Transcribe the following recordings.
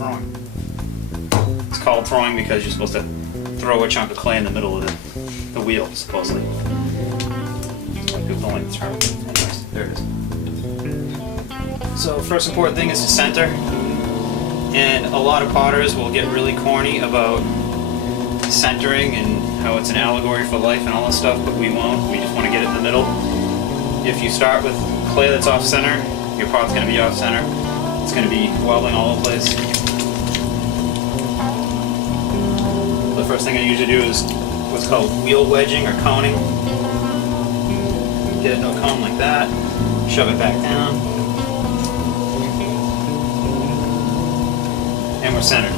throwing. It's called throwing because you're supposed to throw a chunk of clay in the middle of the wheel, supposedly. People don't like the term. Anyways, there it is. So first important thing is to center. And a lot of potters will get really corny about centering and how it's an allegory for life and all this stuff, but we won't. We just want to get it in the middle. If you start with clay that's off center, your pot's going to be off center. It's going to be wobbling all over the place. The first thing I usually do is what's called wheel wedging or coning. Get it no cone like that, shove it back down, and we're centered.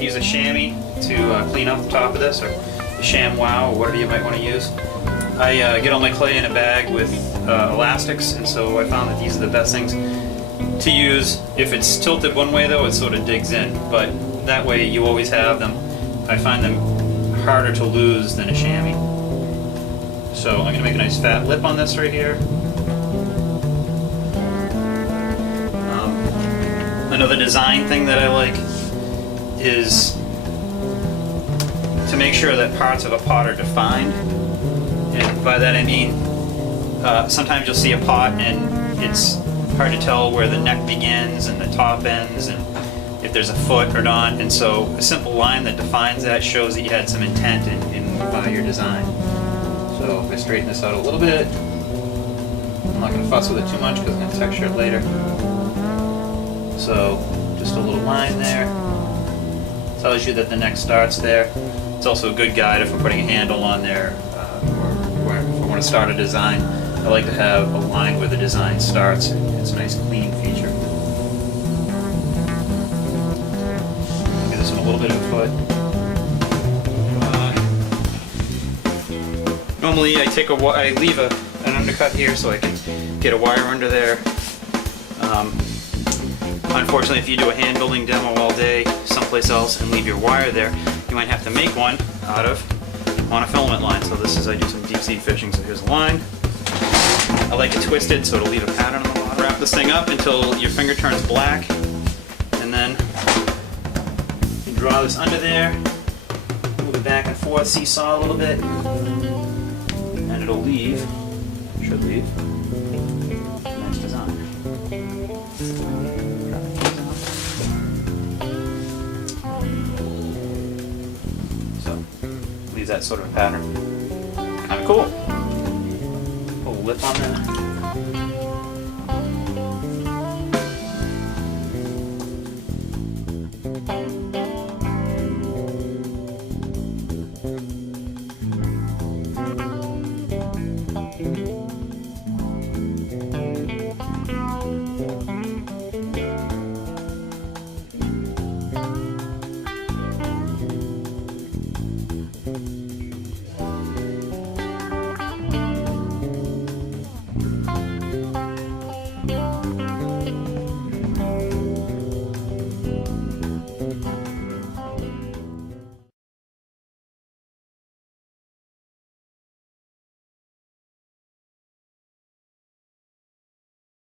Use a chamois to clean up the top of this, or a sham wow, or whatever you might want to use. I get all my clay in a bag with elastics, and so I found that these are the best things to use. If it's tilted one way though, it sort of digs in, but that way you always have them. I find them harder to lose than a chamois. So I'm going to make a nice fat lip on this right here. Another design thing that I like is to make sure that parts of a pot are defined. And by that I mean sometimes you'll see a pot and it's hard to tell where the neck begins and the top ends and if there's a foot or not, and so a simple line that defines that shows that you had some intent in your design. So if I straighten this out a little bit, I'm not going to fuss with it too much because I'm going to texture it later. So just a little line there. Tells you that the neck starts there. It's also a good guide if we're putting a handle on there, or if we want to start a design. I like to have a line where the design starts. It's a nice clean feature. Give this one a little bit of a foot. Normally I leave an undercut here so I can get a wire under there. Unfortunately, if you do a hand building demo all day someplace else and leave your wire there, you might have to make one out of monofilament line. So this is, I do some deep sea fishing, so here's a line. I like it twisted so it'll leave a pattern on the bottom. Wrap this thing up until your finger turns black, and then you draw this under there, move it back and forth, seesaw a little bit, and it'll leave, should leave, nice design. That sort of a pattern. Kind of cool. Little lip on that.